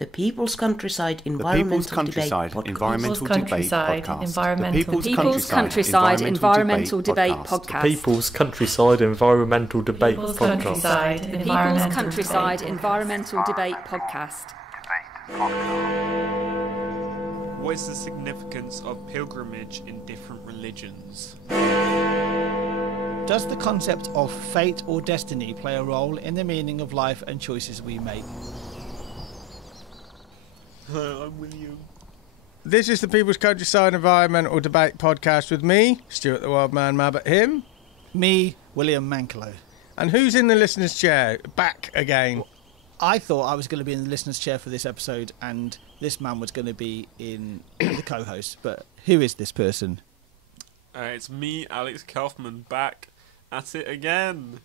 The People's Countryside The People's Environmental Countryside Debate Environmental Debate Podcast. The People's Countryside Environmental Debate Podcast. People's Countryside Environmental Debate Podcast. People's Countryside Environmental Debate Podcast. What is the significance of pilgrimage in different religions? Does the concept of fate or destiny play a role in the meaning of life and choices we make? I'm William. This is the People's Countryside Environmental Debate Podcast with me, Stuart the Wild Man Mabbott him. Me, William Manklow. And who's in the listener's chair? Back again. I thought I was going to be in the listener's chair for this episode and this man was going to be in the co-host. But who is this person? It's me, Alex Kaufman, back at it again.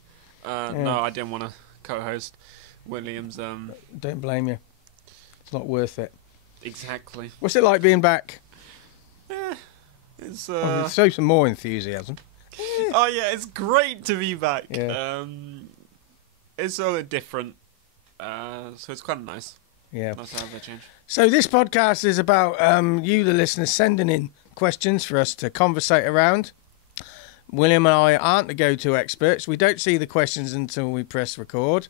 No, I didn't want to co-host William's. Don't blame you. It's not worth it. Exactly. What's it like being back? It's show some more enthusiasm. Oh yeah, it's great to be back. Yeah. It's a bit different, so it's quite nice. Yeah. Nice to have that change. So this podcast is about you, the listeners, sending in questions for us to conversate around. William and I aren't the go-to experts. We don't see the questions until we press record.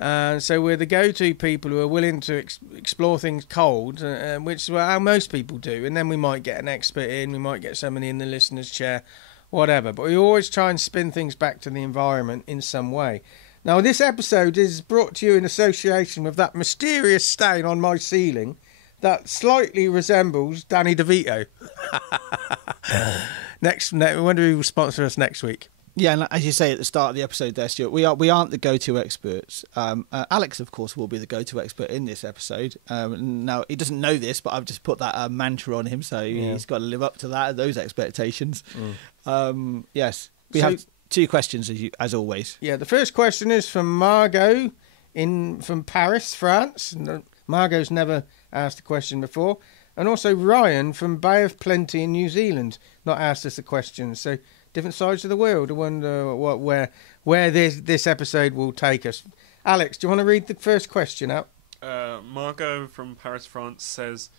So we're the go-to people who are willing to explore things cold, which is how most people do. And then we might get an expert in, we might get somebody in the listener's chair, whatever. But we always try and spin things back to the environment in some way. Now, this episode is brought to you in association with that mysterious stain on my ceiling that slightly resembles Danny DeVito. I wonder who will sponsor us next week. Yeah, and as you say at the start of the episode there, Stuart, we aren't the go-to experts. Alex, of course, will be the go-to expert in this episode. Now, he doesn't know this, but I've just put that mantra on him, so he's got to live up to that, those expectations. Yes, we have two questions, as always. Yeah, the first question is from Margot from Paris, France. Margot's never asked a question before. And also Ryan from Bay of Plenty in New Zealand not asked us a question. So different sides of the world. I wonder where this episode will take us. Alex, do you want to read the first question out? Margot from Paris, France says,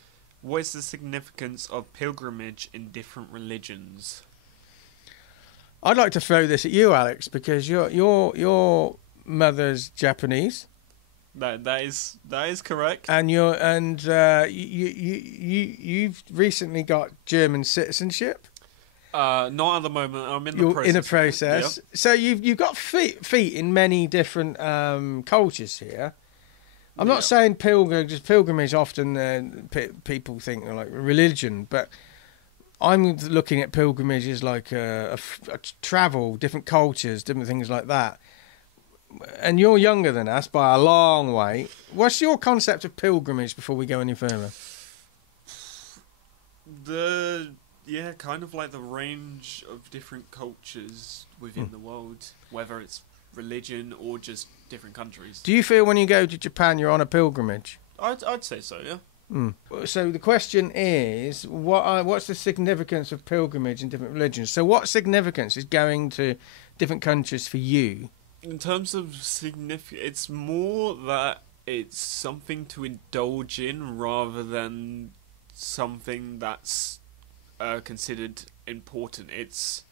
"What is the significance of pilgrimage in different religions?" I'd like to throw this at you, Alex, because your mother's Japanese. That is correct. And you've recently got German citizenship. Not at the moment. I'm in the process. You're in a process. Yeah. So you've got feet in many different cultures here. I'm not saying pilgrimage often people think like religion, but I'm looking at pilgrimage as like a travel, different cultures, different things like that. And you're younger than us by a long way. What's your concept of pilgrimage before we go any further? Kind of like the range of different cultures within the world, whether it's religion or just different countries. Do you feel when you go to Japan you're on a pilgrimage? I'd say so, yeah. So the question is, what's the significance of pilgrimage in different religions? So what significance is going to different countries for you? In terms of significance, it's more that it's something to indulge in rather than something that's considered important. It's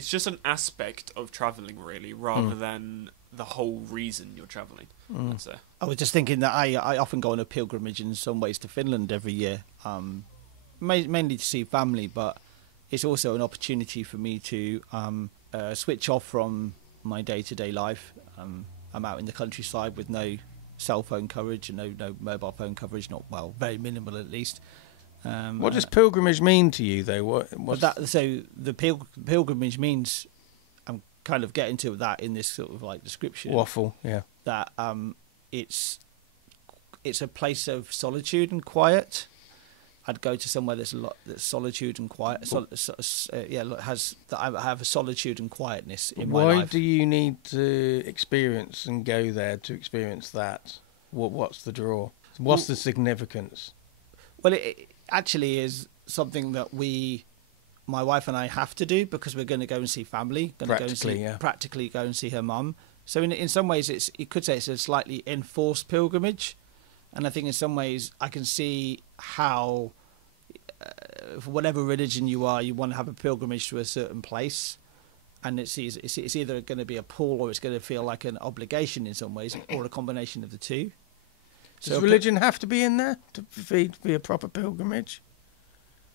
just an aspect of travelling, really, rather than the whole reason you're travelling. I was just thinking that I often go on a pilgrimage in some ways to Finland every year, mainly to see family, but it's also an opportunity for me to switch off from my day-to-day life. I'm out in the countryside with no cell phone coverage and no mobile phone coverage, very minimal at least. What does pilgrimage mean to you, though? So the pilgrimage means, I'm kind of getting to that in this sort of like description. Waffle, yeah. That it's a place of solitude and quiet. I'd go to somewhere that's solitude and quiet. I have a solitude and quietness in my life. Why do you need to experience and go there to experience that? What's the draw? What's the significance? Well, it actually is something that my wife and I have to do because we're going to go and see family. Practically go and see her mum. So in some ways, you could say it's a slightly enforced pilgrimage. And I think in some ways I can see how, for whatever religion you are, you want to have a pilgrimage to a certain place. And it's either going to be a pull or it's going to feel like an obligation in some ways, or a combination of the two. Does religion have to be in there to be a proper pilgrimage?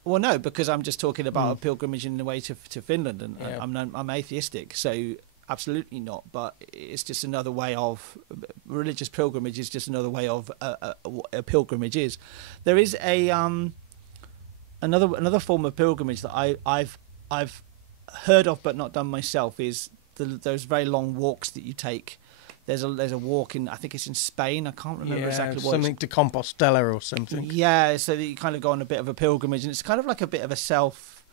Well, no, because I'm just talking about a pilgrimage in the way to Finland, and I'm atheistic, so absolutely not. But it's just another way of religious pilgrimage is just another way of a pilgrimage is. There is a another form of pilgrimage that I've heard of but not done myself is those very long walks that you take. There's a walk in, I think it's in Spain. I can't remember exactly what. Something to Compostela or something. Yeah, so that you kind of go on a bit of a pilgrimage, and it's kind of like a bit of a self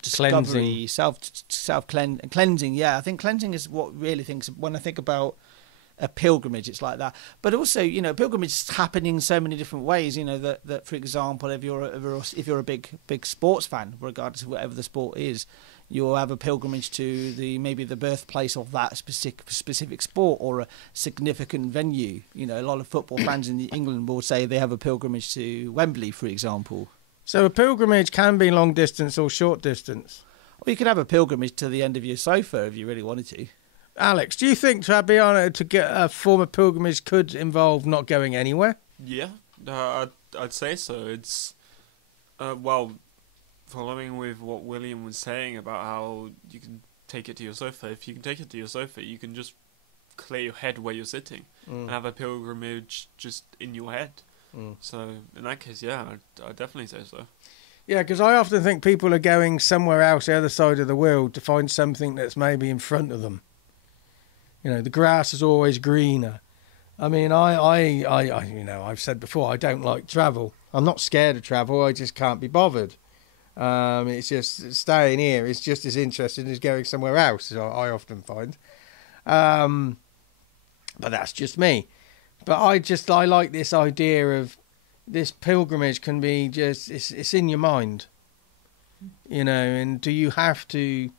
discovery, self cleansing. Yeah, I think cleansing is what really thinks when I think about a pilgrimage. It's like that, but also pilgrimage is happening in so many different ways. That for example, if you're a big sports fan, regardless of whatever the sport is, you'll have a pilgrimage to maybe the birthplace of that specific sport or a significant venue. A lot of football fans in England will say they have a pilgrimage to Wembley, for example. So a pilgrimage can be long distance or short distance. Or you could have a pilgrimage to the end of your sofa if you really wanted to. Alex, do you think to get a form of pilgrimage could involve not going anywhere? Yeah, I'd say so. It's following with what William was saying about how you can take it to your sofa. If you can take it to your sofa, you can just clear your head where you're sitting and have a pilgrimage just in your head. So in that case, yeah, I'd definitely say so. Yeah, because I often think people are going somewhere else, the other side of the world, to find something that's maybe in front of them. The grass is always greener. I mean, I've said before, I don't like travel. I'm not scared of travel. I just can't be bothered. It's just staying here. It's just as interesting as going somewhere else, I often find. But that's just me. But I like this idea of this pilgrimage can be just, it's in your mind. And do you have to,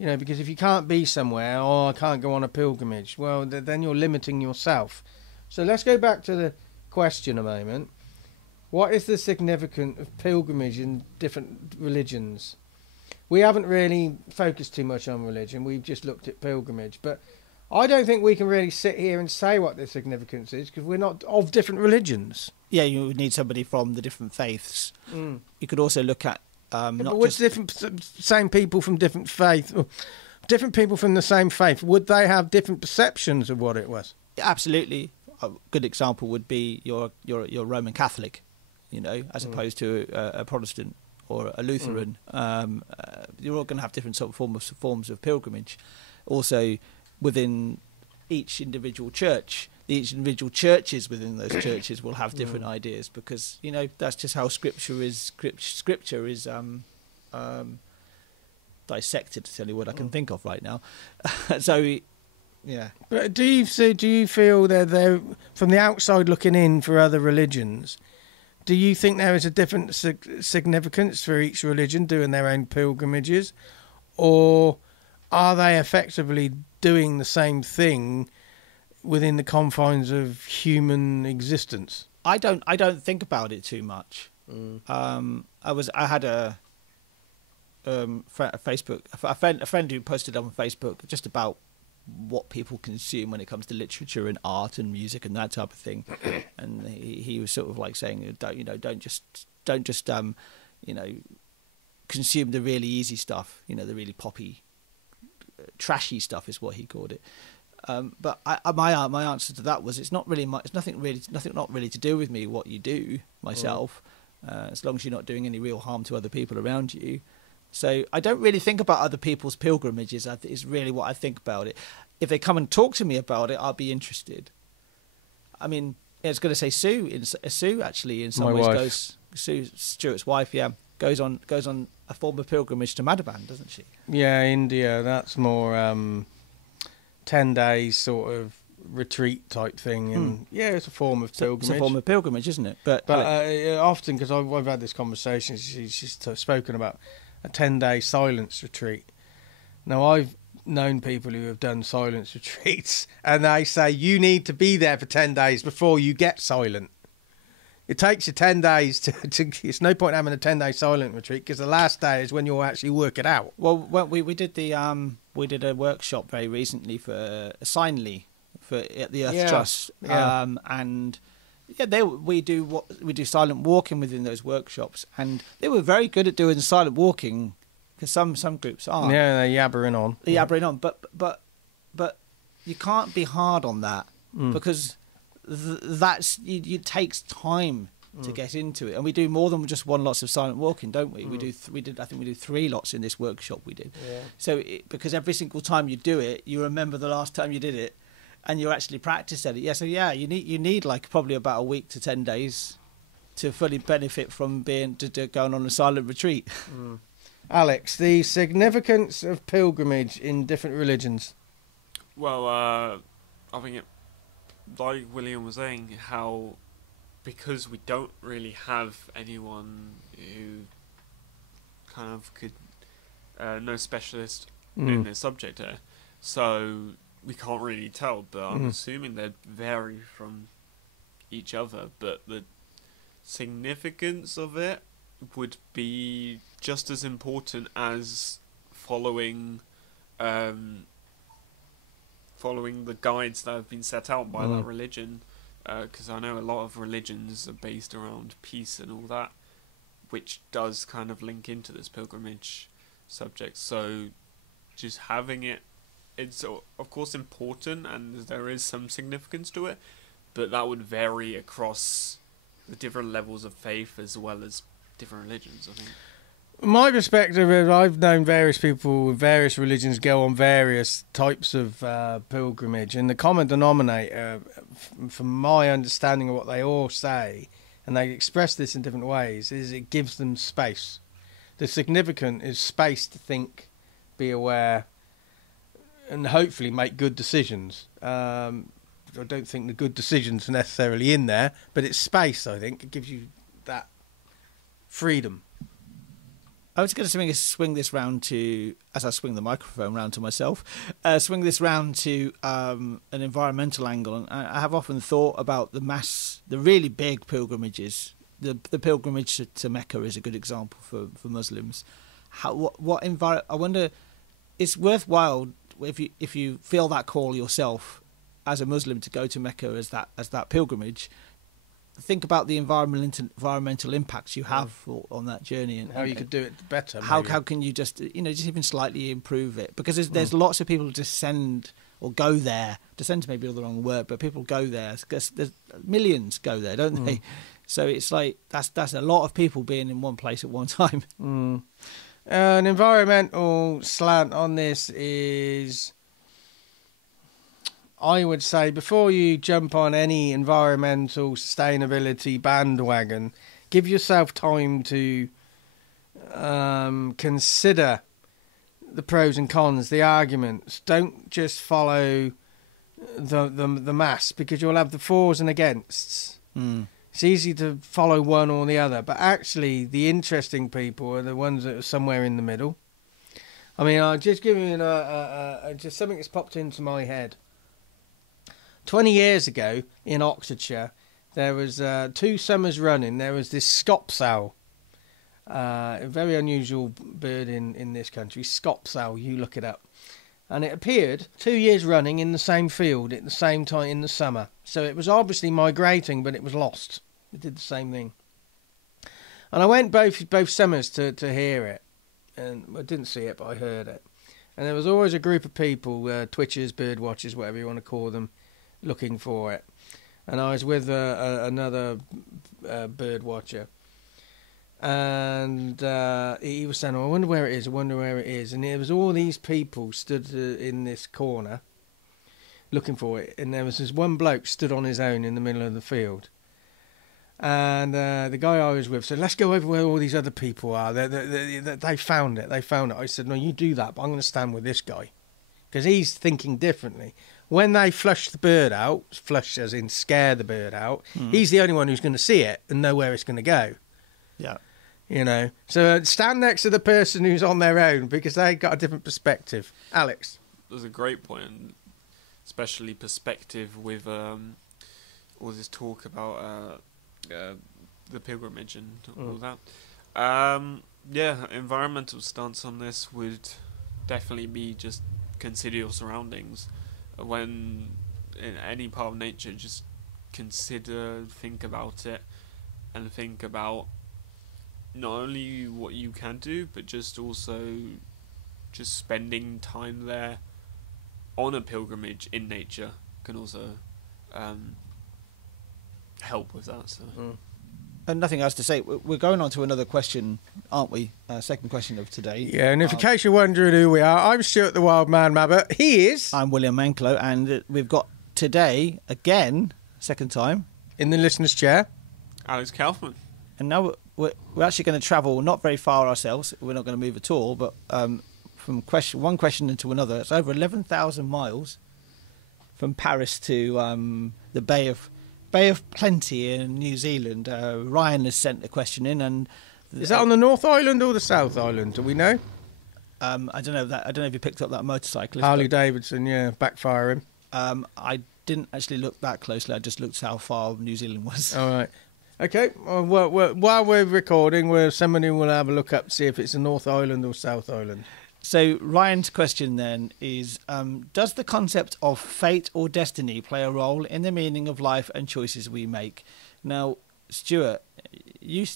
because if you can't be somewhere, I can't go on a pilgrimage, well, then you're limiting yourself. So let's go back to the question a moment. What is the significance of pilgrimage in different religions? We haven't really focused too much on religion. We've just looked at pilgrimage. But I don't think we can really sit here and say what the significance is because we're not of different religions. Yeah, you would need somebody from the different faiths. You could also look at... but what's same people from different faiths? Different people from the same faith, would they have different perceptions of what it was? Absolutely. A good example would be your Roman Catholic. As opposed to a Protestant or a Lutheran. You're all going to have different sort of forms of pilgrimage. Also, within each individual church, each individual churches within those churches will have different ideas because, that's just how Scripture is dissected, to tell you what I can think of right now. So, yeah. But do you feel that they're, from the outside looking in for other religions, do you think there is a different significance for each religion doing their own pilgrimages, or are they effectively doing the same thing within the confines of human existence? I don't think about it too much. I had a friend who posted on Facebook just about what people consume when it comes to literature and art and music and that type of thing, and he was sort of like saying, don't just consume the really easy stuff, the really poppy, trashy stuff is what he called it. But my answer to that was it's not nothing really to do with me what you do myself, as long as you're not doing any real harm to other people around you. So I don't really think about other people's pilgrimages. Is really what I think about it. If they come and talk to me about it, I'll be interested. I mean, I was going to say Sue actually in some ways goes. Sue, Stuart's wife, goes on a form of pilgrimage to Madhavan, doesn't she? Yeah, India. That's more 10 days sort of retreat type thing, and it's a form of pilgrimage. It's a form of pilgrimage, isn't it? But often, because I've had this conversation, she's spoken about a 10-day silence retreat. Now, known people who have done silence retreats, and they say you need to be there for 10 days before you get silent. It takes you 10 days to it's no point having a 10-day silent retreat, because the last day is when you'll actually work it out. Well, we did a workshop very recently for Signly at the Earth Trust, and we do silent walking within those workshops, and they were very good at doing silent walking, because some groups aren't. Yeah, they're yabbering on. But you can't be hard on that, because it takes time to get into it, and we do more than just one lots of silent walking, don't we? I think we do 3 lots in this workshop we did. Yeah. So because every single time you do it, you remember the last time you did it, and you actually practice at it. Yeah. So you need like probably about a week to 10 days to fully benefit from going on a silent retreat. Alex, the significance of pilgrimage in different religions. Well, I think like William was saying, how because we don't really have anyone who kind of could no specialist in this subject here, so we can't really tell, but I'm assuming they vary from each other, but the significance of it would be just as important as following the guides that have been set out by that religion, because I know a lot of religions are based around peace and all that, which does kind of link into this pilgrimage subject. So just having it's of course important, and there is some significance to it, but that would vary across the different levels of faith as well as different religions, I think. My perspective is I've known various people with various religions go on various types of pilgrimage, and the common denominator, from my understanding of what they all say, and they express this in different ways, is it gives them space. The significant is space to think, be aware, and hopefully make good decisions. I don't think the good decisions are necessarily in there, but it's space, I think. It gives you that freedom. I was going to swing this round to, as I swing the microphone round to myself, swing this round to an environmental angle. And I have often thought about the really big pilgrimages. The pilgrimage to Mecca is a good example for Muslims. I wonder, it's worthwhile if you feel that call yourself as a Muslim to go to Mecca as that pilgrimage. Think about the environmental impacts you have on that journey, and how you could do it better. How can you just even slightly improve it? Because there's lots of people who descend or go there. Descend may be the wrong word, but people go there. There's millions go there, don't they? So it's like that's a lot of people being in one place at one time. An environmental slant on this is, I would say, before you jump on any environmental sustainability bandwagon, give yourself time to consider the pros and cons, the arguments. Don't just follow the mass, because you'll have the fors and againsts. It's easy to follow one or the other, but actually the interesting people are the ones that are somewhere in the middle. I mean, I'll just give you just something that's popped into my head. 20 years ago in Oxfordshire, there was 2 summers running, there was this scops owl, a very unusual bird in this country. Scops owl, you look it up. And it appeared 2 years running in the same field at the same time in the summer. So it was obviously migrating, but it was lost. It did the same thing. And I went both summers to hear it. And I didn't see it, but I heard it. And there was always a group of people, twitchers, bird watchers, whatever you want to call them, looking for it. And I was with another bird watcher, and he was saying, I wonder where it is, and there was all these people stood in this corner looking for it, and there was this one bloke stood on his own in the middle of the field, and the guy I was with said, let's go over where all these other people are. They found it. I said, no, you do that, but I'm going to stand with this guy, because he's thinking differently. When they flush the bird out, flush as in scare the bird out, he's the only one who's going to see it and know where it's going to go. Yeah. So stand next to the person who's on their own, because they've got a different perspective. Alex? a great point, and especially perspective with all this talk about the pilgrimage and all that. Environmental stance on this would definitely be just consider your surroundings. When in any part of nature, just think about it, and think about not only what you can do, but just also just spending time there on a pilgrimage in nature can also help with that. So. And nothing else to say. We're going on to another question, aren't we? Second question of today. Yeah, and if in case you're wondering who we are, I'm Stuart the Wild Man Mabbott. He is. I'm William Manklow, and we've got today, again, second time. In the listener's chair. Alex Kaufman. And now we're actually going to travel not very far ourselves. We're not going to move at all, but from one question into another. It's over 11,000 miles from Paris to the Bay of Plenty in New Zealand. Ryan has sent a question in, and is that on the North Island or the South Island? Do we know? I don't know that. I don't know if you picked up that motorcyclist. Harley Davidson, yeah, backfire him. I didn't actually look that closely. I just looked how far New Zealand was. All right. Okay. Well, while we're recording, somebody will have a look up, see if it's the North Island or South Island. So Ryan's question then is, does the concept of fate or destiny play a role in the meaning of life and choices we make? Now, Stuart, you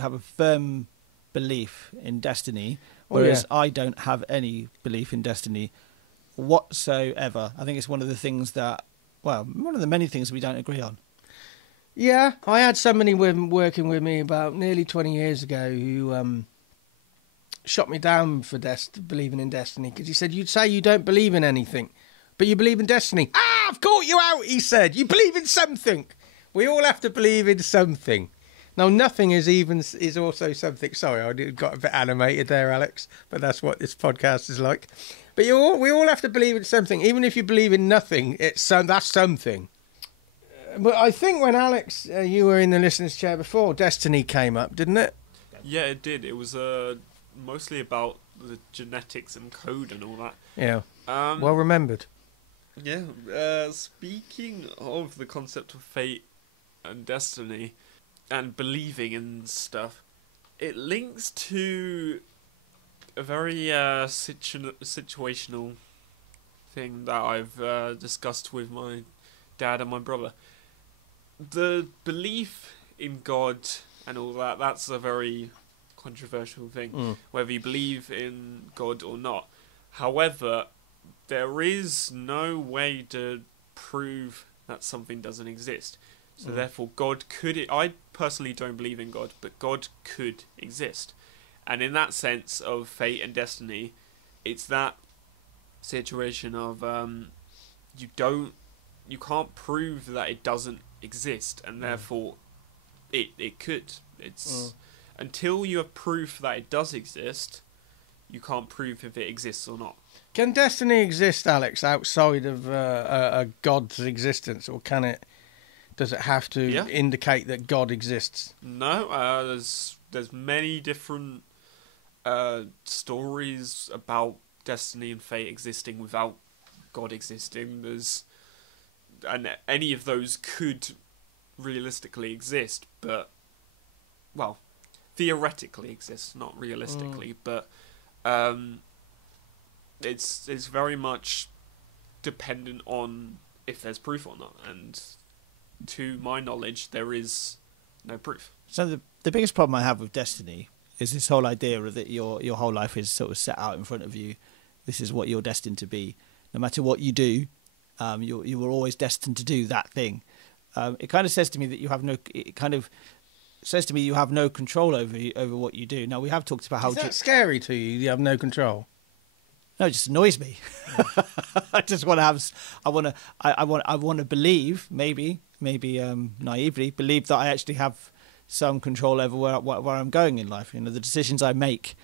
have a firm belief in destiny, whereas I don't have any belief in destiny whatsoever. I think it's one of the things one of the many things we don't agree on. Yeah, I had somebody working with me about nearly 20 years ago who shot me down for believing in destiny, because he said, you'd say you don't believe in anything, but you believe in destiny. I've caught you out, he said. You believe in something. We all have to believe in something. Now, nothing is also something. Sorry, I got a bit animated there, Alex, but that's what this podcast is like. But we all have to believe in something. Even if you believe in nothing, that's something. But I think when Alex, you were in the listener's chair before, destiny came up, didn't it? Yeah, it did. It was mostly about the genetics and code and all that. Yeah. Well remembered. Yeah. Speaking of the concept of fate and destiny and believing in stuff, it links to a very situational thing that I've discussed with my dad and my brother. The belief in God and all that, that's a very controversial thing, whether you believe in God or not. However, there is no way to prove that something doesn't exist. So therefore, God could... I personally don't believe in God, but God could exist. And in that sense of fate and destiny, it's that situation of you can't prove that it doesn't exist, and therefore it could. It's until you have proof that it does exist, you can't prove if it exists or not. Can destiny exist, Alex, outside of a God's existence, or does it have to indicate that God exists? No, there's many different stories about destiny and fate existing without God existing. And any of those could realistically exist, but theoretically exist, not realistically. But it's very much dependent on if there's proof or not, and to my knowledge, there is no proof. So the biggest problem I have with destiny is this whole idea that your whole life is sort of set out in front of you. This is what you're destined to be. No matter what you do, you were always destined to do that thing. It kind of says to me that you have no. It kind of says to me you have no control over what you do. Now we have talked about how. Is that scary to you? You have no control. No, it just annoys me. I just want to have. I want to believe, maybe naively believe that I actually have some control over where I'm going in life. You know, the decisions I make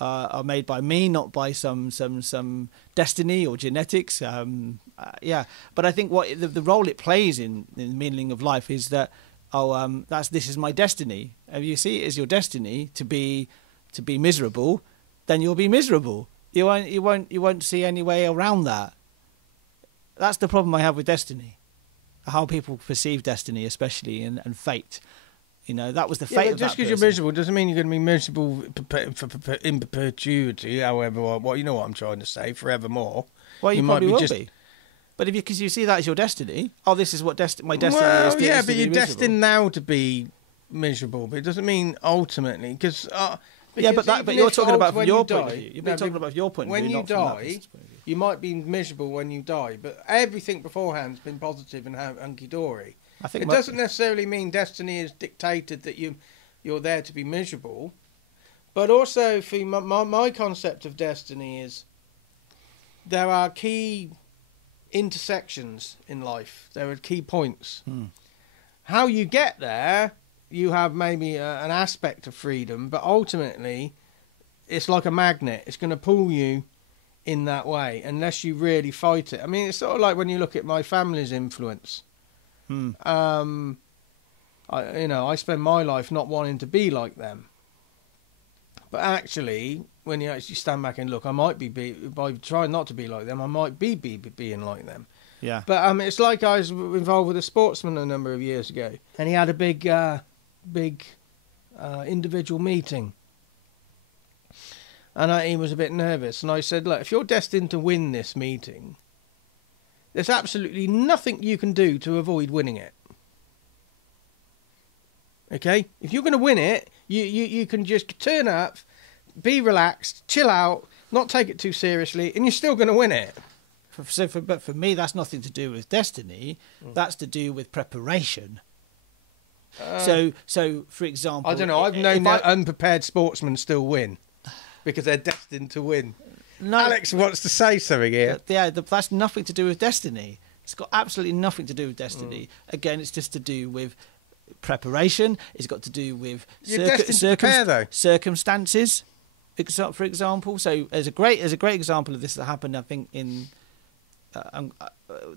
are made by me, not by some destiny or genetics. But I think what the role it plays in the meaning of life is that this is my destiny. If you see it as your destiny to be miserable, then you'll be miserable. You won't see any way around that. That's the problem I have with destiny. How people perceive destiny, especially, and fate. You know, that was the fate of that just because you're miserable doesn't mean you're going to be miserable in perpetuity, however, what you know what I'm trying to say, forevermore. Well, you probably will be. But because you see that as your destiny, this is what my destiny is. Yeah, but you're destined now to be miserable, but it doesn't mean ultimately, because... but you're talking about from your point of view. You've been talking about your point of view. When you die, you might be miserable when you die, but everything beforehand has been positive and hunky-dory. It doesn't necessarily mean destiny is dictated that you're there to be miserable, but also for my concept of destiny is there are key intersections in life. There are key points. How you get there, you have maybe an aspect of freedom, but ultimately it's like a magnet. It's going to pull you in that way unless you really fight it. I mean, it's sort of like when you look at my family's influence. I spend my life not wanting to be like them, but actually when you actually stand back and look, I might be by trying not to be like them, I might be being like them. Yeah. But it's like I was involved with a sportsman a number of years ago, and he had a big individual meeting, and he was a bit nervous, and I said, look, if you're destined to win this meeting, there's absolutely nothing you can do to avoid winning it. Okay? If you're going to win it, you can just turn up, be relaxed, chill out, not take it too seriously, and you're still going to win it. But for me, that's nothing to do with destiny. That's to do with preparation. So for example... I don't know. I've known unprepared sportsmen still win because they're destined to win. No, Alex wants to say something here. That's nothing to do with destiny. It's got absolutely nothing to do with destiny. Again, it's just to do with preparation. It's got to do with circumstances. For example, so there's a great example of this that happened, I think, in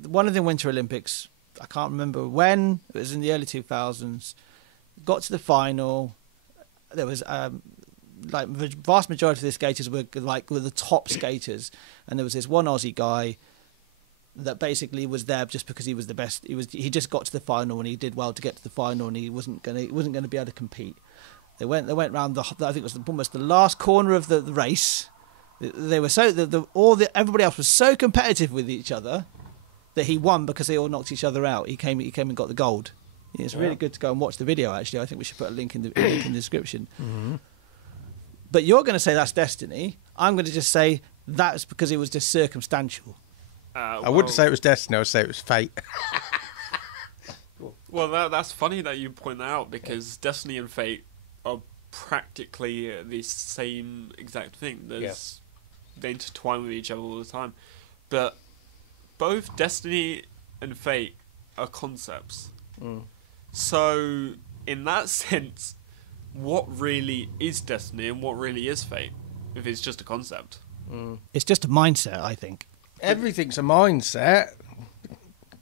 one of the Winter Olympics. I can't remember when. It was in the early 2000s. Got to the final. There was the vast majority of the skaters were the top skaters, and there was this one Aussie guy that basically was there just because he was the best. He just got to the final and he did well to get to the final, and he wasn't going to be able to compete. They went round I think it was almost the last corner of the race. They were everybody else was so competitive with each other that he won because they all knocked each other out. He came and got the gold. It's really good to go and watch the video. Actually, I think we should put a link in the description. Mm-hmm. But you're going to say that's destiny. I'm going to just say that's because it was just circumstantial. I wouldn't say it was destiny. I would say it was fate. Well, that's funny that you point that out, because destiny and fate are practically the same exact thing. They intertwine with each other all the time. But both destiny and fate are concepts. So, in that sense, what really is destiny and what really is fate, if it's just a concept? It's just a mindset, I think. Everything's a mindset.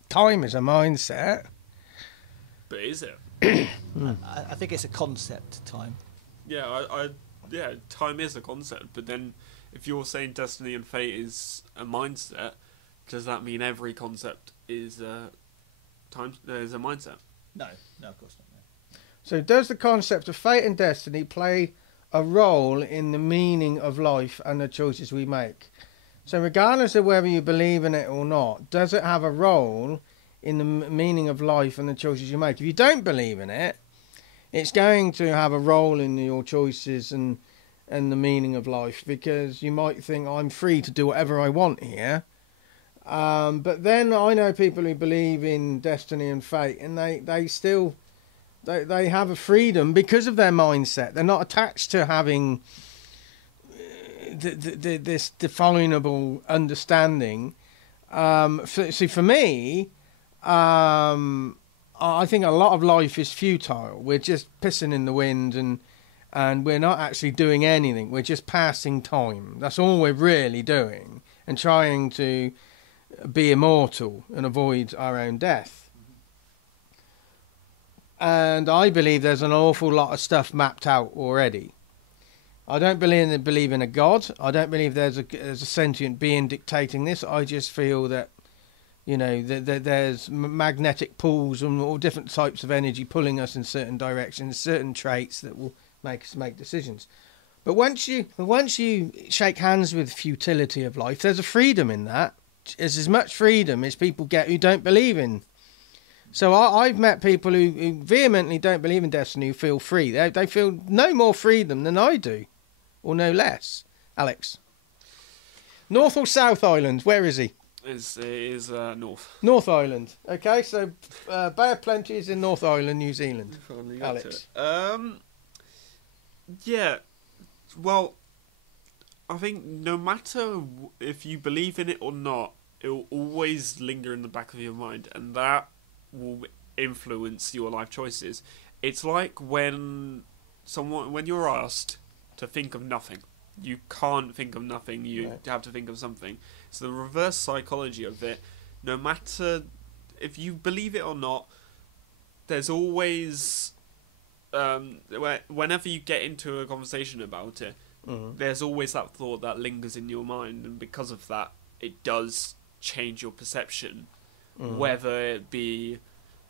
Time is a mindset. But is it? I think it's a concept, time. Yeah, time is a concept. But then, if you're saying destiny and fate is a mindset, does that mean every concept is a mindset? No, of course not. No. So does the concept of fate and destiny play a role in the meaning of life and the choices we make? So regardless of whether you believe in it or not, does it have a role in the meaning of life and the choices you make? If you don't believe in it, it's going to have a role in your choices and the meaning of life, because you might think, I'm free to do whatever I want here. But then I know people who believe in destiny and fate, and they still they have a freedom because of their mindset. They're not attached to having this definable understanding. For me, I think a lot of life is futile. We're just pissing in the wind, and we're not actually doing anything. We're just passing time. That's all we're really doing, and trying to be immortal and avoid our own death. And I believe there's an awful lot of stuff mapped out already. I don't believe in a God. I don't believe there's a sentient being dictating this. I just feel that, you know, there's magnetic pulls and all different types of energy pulling us in certain directions, certain traits that will make us make decisions. But once you shake hands with futility of life, there's a freedom in that. There's as much freedom as people get who don't believe in. So I've met people who vehemently don't believe in destiny, who feel free. They feel no more freedom than I do, or no less. Alex, North or South Island? Where is he? It is North. North Island. Okay, so Bay of Plenty is in North Island, New Zealand. Alex. Yeah. Well, I think no matter if you believe in it or not, it will always linger in the back of your mind, and that will influence your life choices. It's like when you're asked to think of nothing. You can't think of nothing, you have to think of something. So the reverse psychology of it, no matter if you believe it or not, there's always, whenever you get into a conversation about it, there's always that thought that lingers in your mind, and because of that, it does change your perception, whether it be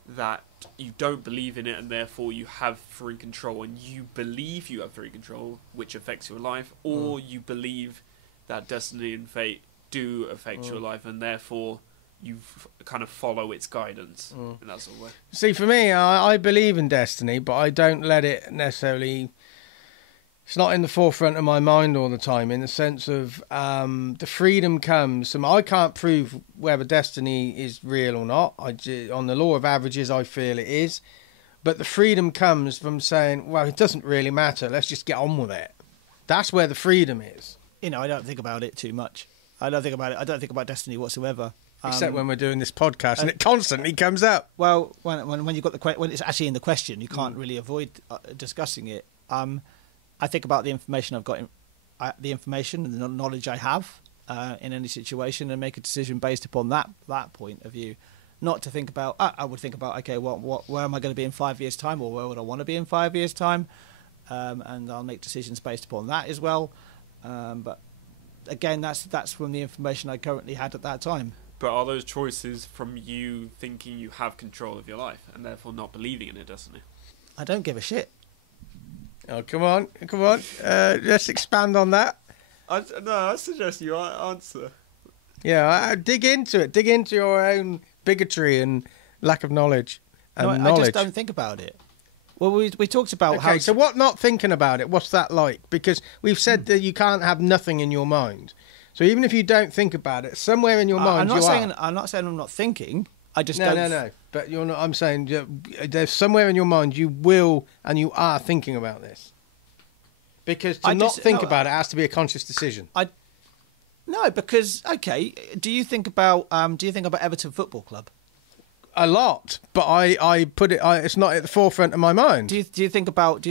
that you don't believe in it and therefore you have free control and you believe you have free control, which affects your life, or you believe that destiny and fate do affect your life and therefore you kind of follow its guidance. And that's all. See, for me, I believe in destiny, but I don't let it necessarily... It's not in the forefront of my mind all the time, in the sense of the freedom comes from... I can't prove whether destiny is real or not. On the law of averages, I feel it is. But the freedom comes from saying, well, it doesn't really matter. Let's just get on with it. That's where the freedom is. You know, I don't think about it too much. I don't think about destiny whatsoever. Except when we're doing this podcast, and it constantly comes up. Well, when you've got when it's actually in the question, you can't really avoid discussing it. I think about the information I've got, the information and the knowledge I have in any situation, and make a decision based upon that point of view. Not to think about. I would think about, okay, where am I going to be in 5 years' time, or where would I want to be in 5 years' time, and I'll make decisions based upon that as well. But again, that's from the information I currently had at that time. But are those choices from you thinking you have control of your life and therefore not believing in it, doesn't it? I don't give a shit. Oh, come on. Let's expand on that. I suggest you answer. Yeah, dig into it. Dig into your own bigotry and lack of knowledge. I just don't think about it. Well, we talked about how... Okay, so what not thinking about it, what's that like? Because we've said that you can't have nothing in your mind. So even if you don't think about it, somewhere in your mind I'm not saying I'm not thinking. I just don't... No. But you're not. I'm saying there's somewhere in your mind you will and you are thinking about this. Because to not think about it has to be a conscious decision. No, because okay. Do you think about Everton Football Club? A lot, but I put it. It's not at the forefront of my mind. Do you think about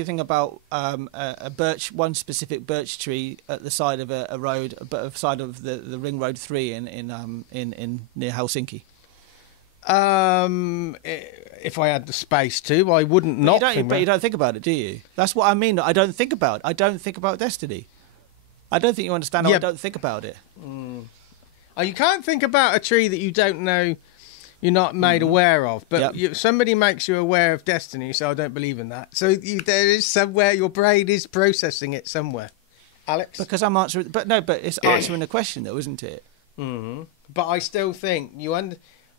a birch, one specific birch tree at the side of a road, but side of the Ring Road 3 in near Helsinki? If I had the space to, I wouldn't not. But you don't think about it, do you? That's what I mean. I don't think about destiny. I don't think you understand how I don't think about it. You can't think about a tree that you don't know, you're not made aware of. But somebody makes you aware of destiny, so I don't believe in that. So there is somewhere your brain is processing it somewhere. Alex? Because I'm answering... But it's answering the question, though, isn't it? Mm-hmm. But I still think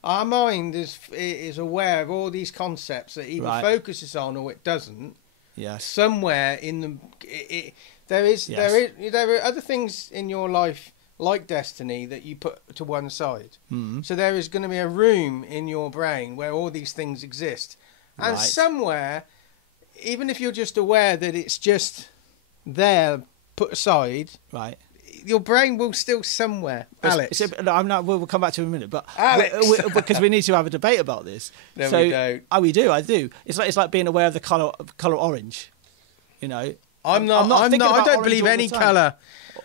our mind is aware of all these concepts that either focuses on or it doesn't. Yes. Somewhere in there are other things in your life like destiny that you put to one side. Mm-hmm. So there is going to be a room in your brain where all these things exist, and somewhere, even if you're just aware that it's just there, put aside, right. Your brain will still somewhere. Alex. We'll come back to it in a minute, but because we need to have a debate about this. No, we don't. Oh, we do. I do. It's like being aware of the colour orange. You know, I don't believe any colour.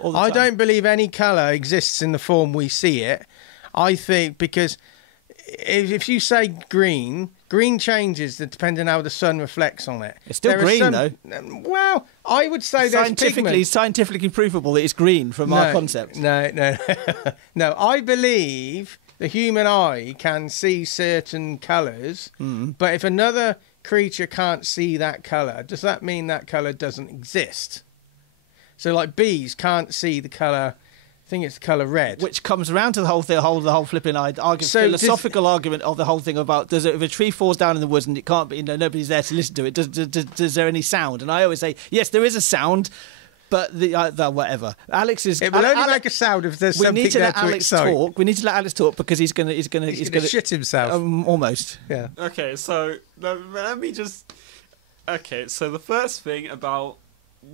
I don't believe any colour exists in the form we see it. I think because if you say green, Green changes depending on how the sun reflects on it. It's still green, though. Well, I would say scientifically provable that it's green from our concept. No. No, I believe the human eye can see certain colours, but if another creature can't see that colour, does that mean that colour doesn't exist? So, like, bees can't see the colour... I think it's the colour red. Which comes around to the whole flipping philosophical argument of the whole thing about if a tree falls down in the woods and it can't be, nobody's there to listen to it, does there any sound? And I always say, yes, there is a sound, but whatever. Alex is... It will only make a sound if there's something there to excite. We need to let Alex talk because he's gonna shit himself. Almost. Yeah. Okay, so let me just... Okay, so the first thing about...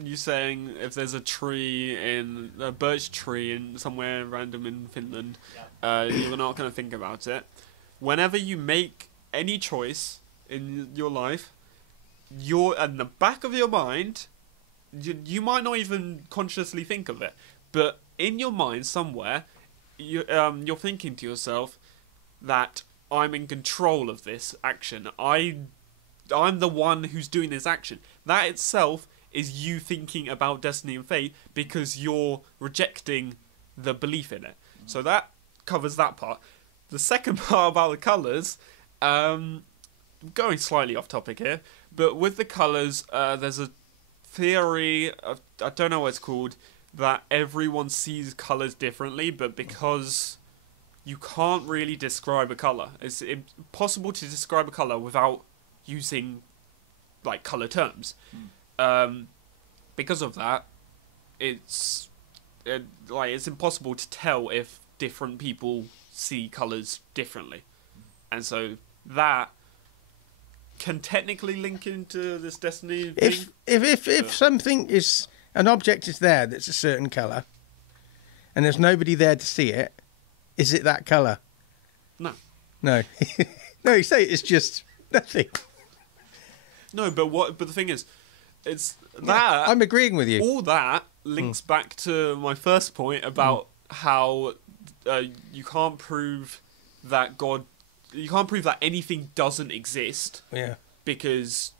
You saying if there's a birch tree in somewhere random in Finland, you're not going to think about it. Whenever you make any choice in your life, you're in the back of your mind. You might not even consciously think of it, but in your mind somewhere, you're thinking to yourself that I'm in control of this action. I'm the one who's doing this action. That itself is you thinking about destiny and fate because you're rejecting the belief in it. So that covers that part. The second part about the colours, going slightly off topic here, but with the colours, there's a theory, I don't know what it's called, that everyone sees colours differently, but because you can't really describe a colour. It's impossible to describe a colour without using, like, colour terms. Because of that, it's impossible to tell if different people see colours differently, and so that can technically link into this destiny thing. If something is an object is there that's a certain colour, and there's nobody there to see it, is it that colour? No. No, you say it's just nothing. No, but the thing is, it's that... I'm agreeing with you. All that links back to my first point about how you can't prove that you can't prove that anything doesn't exist. Yeah. Because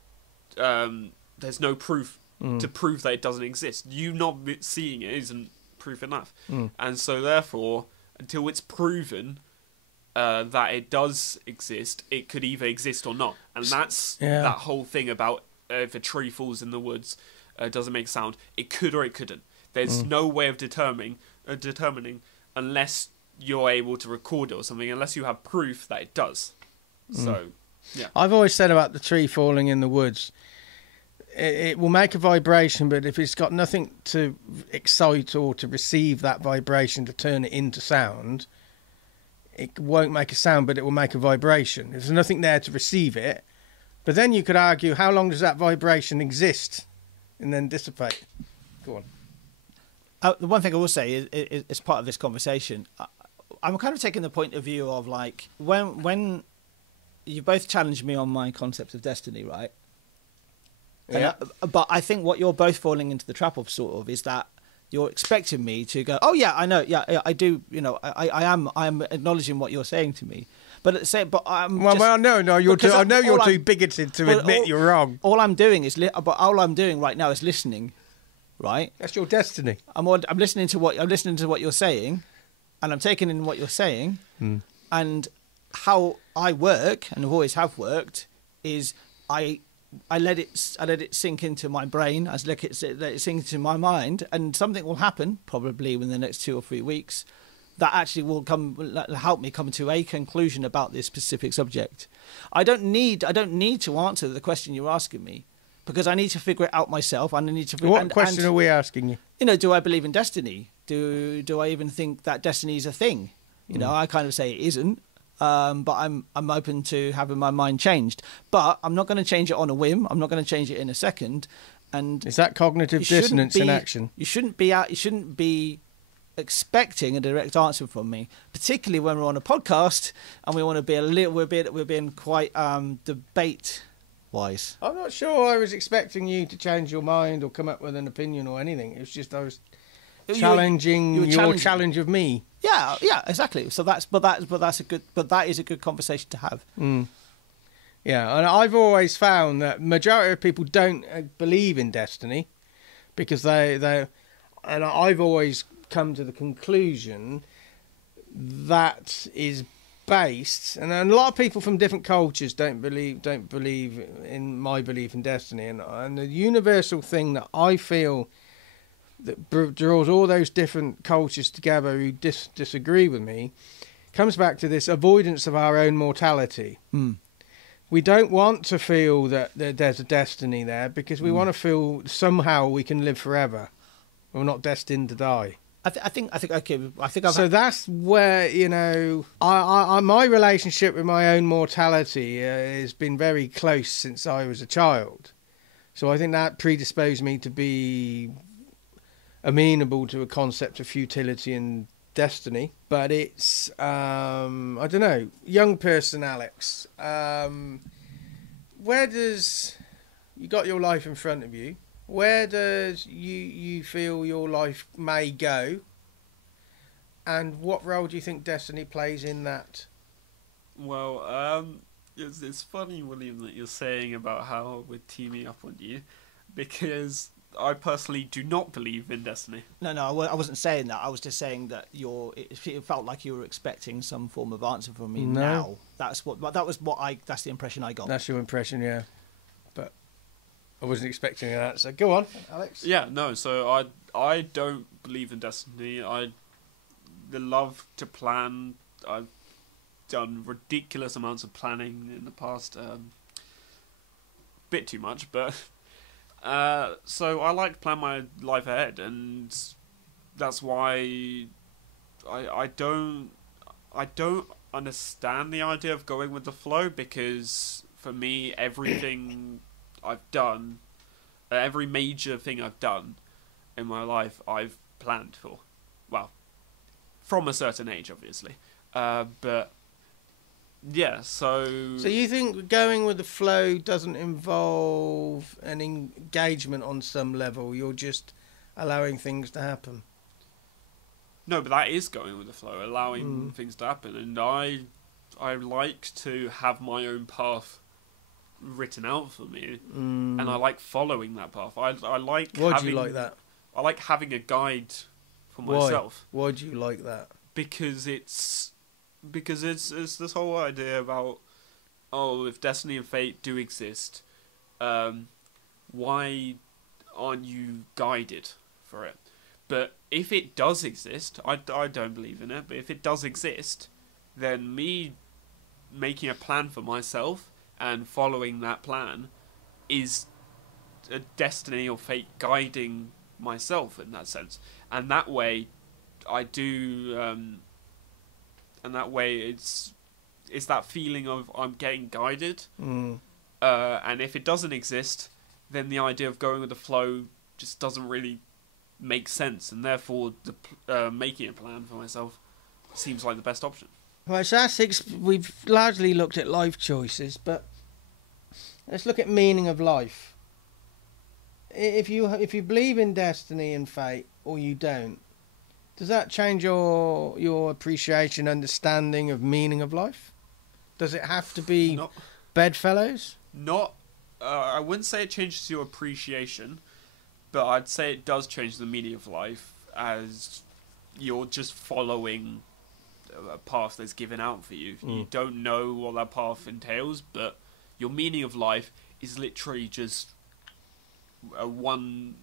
there's no proof to prove that it doesn't exist. You not seeing it isn't proof enough. And so therefore, until it's proven that it does exist, it could either exist or not. And that's that whole thing about if a tree falls in the woods, doesn't make sound. It could or it couldn't. There's no way of determining unless you're able to record it or something, unless you have proof that it does. So, yeah. I've always said about the tree falling in the woods, it will make a vibration, but if it's got nothing to excite or to receive that vibration to turn it into sound, it won't make a sound, but it will make a vibration. There's nothing there to receive it. But then you could argue, how long does that vibration exist and then dissipate? Go on. The one thing I will say is as part of this conversation, I'm kind of taking the point of view of, like, when you both challenged me on my concept of destiny, right? Yeah. But I think what you're both falling into the trap of, sort of, is that you're expecting me to go, oh yeah, I know, yeah, I do, I am acknowledging what you're saying to me. But at the same, you're too bigoted to admit you're wrong. All I'm doing right now is listening, right? That's your destiny. I'm listening to what you're saying, and I'm taking in what you're saying, and how I work and always have worked is I let it sink into my brain. I let it sink into my mind, and something will happen probably within the next 2 or 3 weeks that actually will help me come to a conclusion about this specific subject. I don't need to answer the question you're asking me, because I need to figure it out myself. And I need to. What question are we asking you? Do I believe in destiny? Do I even think that destiny is a thing? I kind of say it isn't. But I'm open to having my mind changed. But I'm not going to change it on a whim. I'm not going to change it in a second. And is that cognitive dissonance in action? You shouldn't be expecting a direct answer from me, particularly when we're on a podcast and we want to be we're being quite debate wise. I'm not sure I was expecting you to change your mind or come up with an opinion or anything. It was just I was challenging your challenge of me. Yeah, exactly. So that is a good conversation to have. Yeah, and I've always found that majority of people don't believe in destiny because and I've always come to the conclusion that is based, and a lot of people from different cultures don't believe in my belief in destiny, and the universal thing that I feel that draws all those different cultures together who disagree with me comes back to this avoidance of our own mortality. We don't want to feel that there's a destiny there because we want to feel somehow we can live forever. We're not destined to die. I think. So that's where, I my relationship with my own mortality has been very close since I was a child. So I think that predisposed me to be amenable to a concept of futility and destiny. But it's, I don't know, young person Alex, where does, you got your life in front of you, where does you feel your life may go, and what role do you think destiny plays in that? Well, it's funny, William, that you're saying about how we're teaming up on you, because I personally do not believe in destiny. No, I wasn't saying that. I was just saying that it felt like you were expecting some form of answer from me. No. Now. That's the impression I got. That's your impression, yeah. But I wasn't expecting an answer. Go on, Alex. Yeah, no, so I don't believe in destiny. I love to plan. I've done ridiculous amounts of planning in the past. Bit too much, but so I like to plan my life ahead, and that's why I don't understand the idea of going with the flow, because for me everything I've done, every major thing I've done in my life, I've planned for. Well, from a certain age, obviously, but yeah. So you think going with the flow doesn't involve an engagement on some level? You're just allowing things to happen. No, but that is going with the flow, allowing things to happen, and I like to have my own path written out for me, and I like following that path. I like. Why do you like that? I like having a guide for myself. Why do you like that? Because it's this whole idea about, if destiny and fate do exist, why aren't you guided for it? But if it does exist, I don't believe in it, but if it does exist, then me making a plan for myself and following that plan is a destiny or fate guiding myself in that sense. And that way, I do, and that way it's that feeling of I'm getting guided. And if it doesn't exist, then the idea of going with the flow just doesn't really make sense, and therefore making a plan for myself seems like the best option. Right, so we've largely looked at life choices, but let's look at meaning of life. If you believe in destiny and fate, or you don't, does that change your appreciation, understanding of meaning of life? Does it have to be bedfellows? Not. I wouldn't say it changes your appreciation, but I'd say it does change the meaning of life, as you're just following a path that's given out for you. You don't know what that path entails, but your meaning of life is literally just one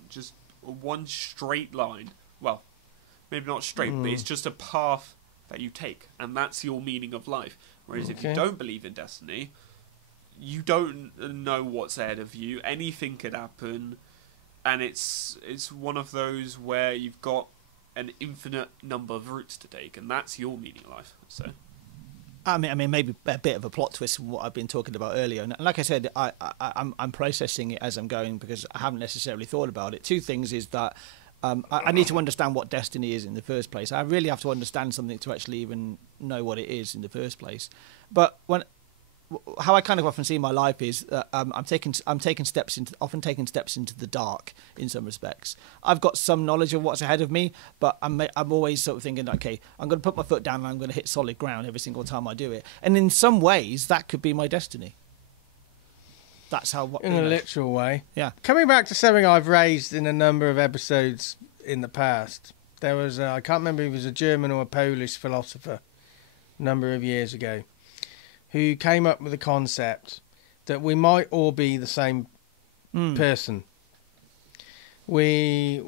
straight line. Well, maybe not straight, but it's just a path that you take, and that's your meaning of life. Whereas if you don't believe in destiny, you don't know what's ahead of you. Anything could happen, and it's one of those where you've got an infinite number of routes to take, and that's your meaning of life. So, I mean, maybe a bit of a plot twist from what I've been talking about earlier. And like I said, I'm processing it as I'm going, because I haven't necessarily thought about it. Two things is that I need to understand what destiny is in the first place. I really have to understand something to actually even know what it is in the first place. But how I kind of often see my life is that I'm taking steps into the dark in some respects. I've got some knowledge of what's ahead of me, but I'm always sort of thinking, okay, I'm going to put my foot down and I'm going to hit solid ground every single time I do it. And in some ways, that could be my destiny. that's how. In a literal way. Yeah. Coming back to something I've raised in a number of episodes in the past, there was I can't remember if it was a German or a Polish philosopher a number of years ago who came up with the concept that we might all be the same person. We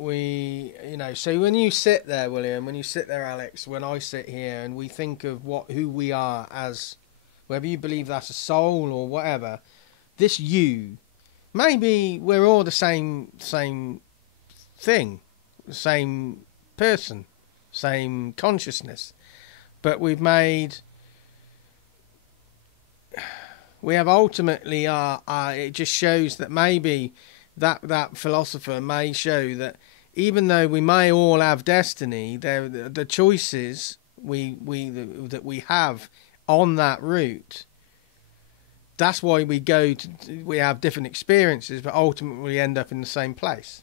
so when you sit there, William, when you sit there, Alex, when I sit here and we think of who we are as, whether you believe that's a soul or whatever, this you, maybe we're all the same thing, same person, same consciousness, but we have ultimately it just shows that maybe that philosopher may show that even though we may all have destiny, the choices that we have on that route, that's why we have different experiences, but ultimately we end up in the same place.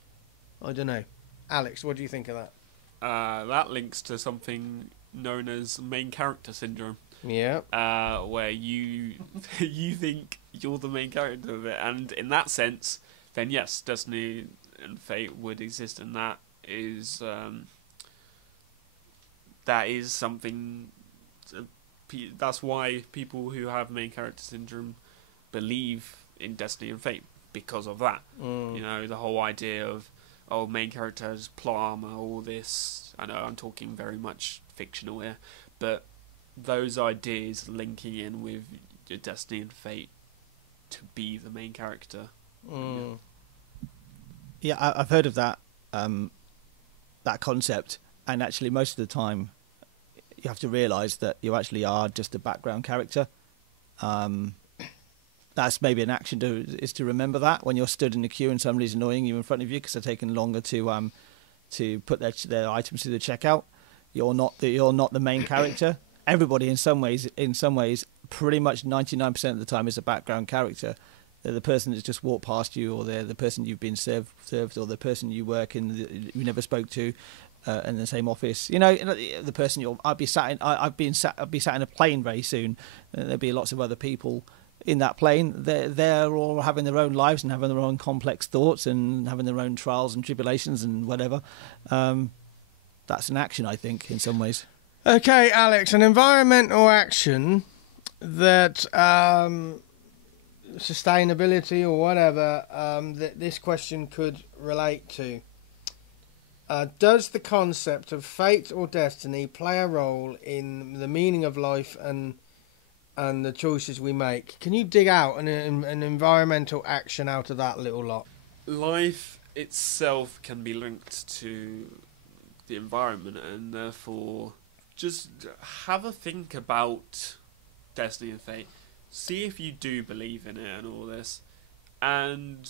I don't know. Alex, what do you think of that? That links to something known as main character syndrome. Yeah. Where you think you're the main character of it, and in that sense, then yes, destiny and fate would exist, and that is something. That's why people who have main character syndrome believe in destiny and fate, because of that. You know, the whole idea of main characters, plot armor, all this. I know I'm talking very much fictional here, but those ideas linking in with your destiny and fate to be the main character. Yeah, I've heard of that that concept, and actually most of the time you have to realise that you actually are just a background character. That's maybe an action to remember that when you're stood in the queue and somebody's annoying you in front of you because they're taking longer to put their items through the checkout. You're not the main character. Everybody in some ways, pretty much 99% of the time is a background character. They're the person that's just walked past you, or they're the person you've been served, or the person you work in, you never spoke to, in the same office. You know, the person I'll be sat in a plane very soon. There'll be lots of other people in that plane. They're all having their own lives and having their own complex thoughts and having their own trials and tribulations and whatever. That's an action, I think, in some ways. Okay, Alex, an environmental action that sustainability or whatever that this question could relate to. Does the concept of fate or destiny play a role in the meaning of life and the choices we make? Can you dig out an environmental action out of that little lot? Life itself can be linked to the environment, and therefore just have a think about destiny and fate. See if you do believe in it and all this, and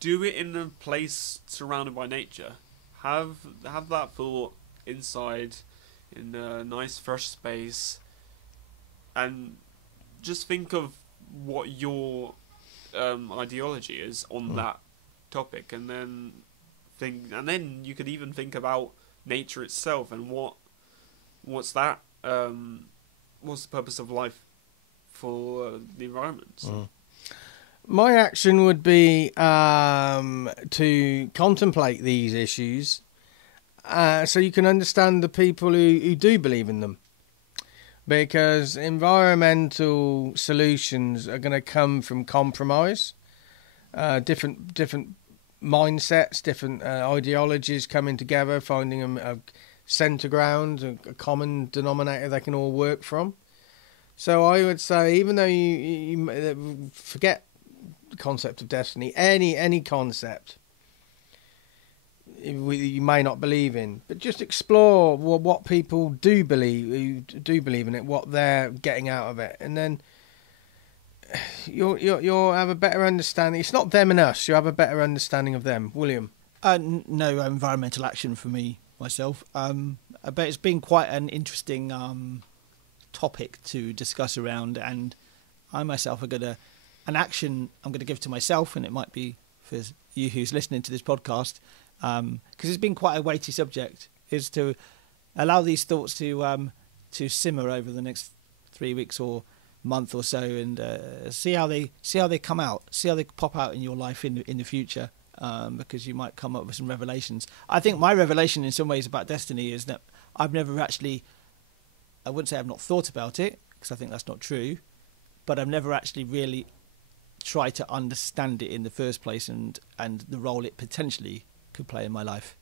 do it in a place surrounded by nature. Have that thought inside in a nice fresh space, and just think of what your ideology is on that topic, and then you could even think about nature itself and what's the purpose of life for the environment. So. My action would be to contemplate these issues so you can understand the people who do believe in them, because environmental solutions are going to come from compromise, different mindsets, different ideologies coming together, finding a centre ground, a common denominator they can all work from. So I would say, even though you forget the concept of destiny, any concept you may not believe in, but just explore what people do believe, who do believe in it, what they're getting out of it, and then you'll have a better understanding. It's not them and us. You have a better understanding of them. William? No environmental action for me, myself. But it's been quite an interesting topic to discuss around, and I myself are an action I'm going to give to myself, and it might be for you who's listening to this podcast, because it's been quite a weighty subject, is to allow these thoughts to simmer over the next 3 weeks or month or so, and see how they come out, see how they pop out in your life in the future, because you might come up with some revelations. I think my revelation in some ways about destiny is that I've never actually, I wouldn't say I've not thought about it, because I think that's not true, but I've never actually really tried to understand it in the first place, and the role it potentially could play in my life.